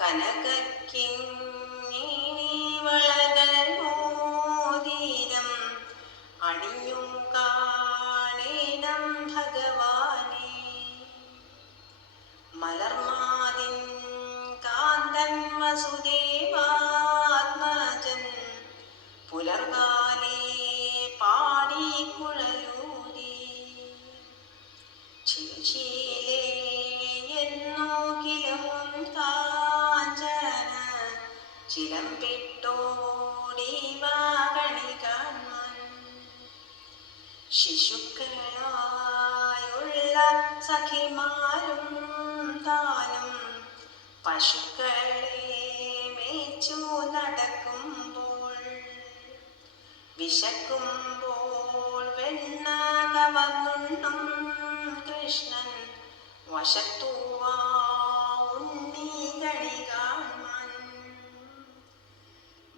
കനകക്കിങ്ങിണി വളകൾ മോതിരം അണിയും കാണേണം ഭഗവാനെ. മലർമാതിൻ ചിലമ്പിട്ടോടി വാകണി കാണാൻ ശിശുക്കളായുള്ള സഖിമാരും താനും പശുക്കളെ മേച്ചു നടക്കുമ്പോൾ വിശക്കുമ്പോൾ വെണ്ണ കവർന്നുണ്ണും കൃഷ്ണൻ വശത്തൂ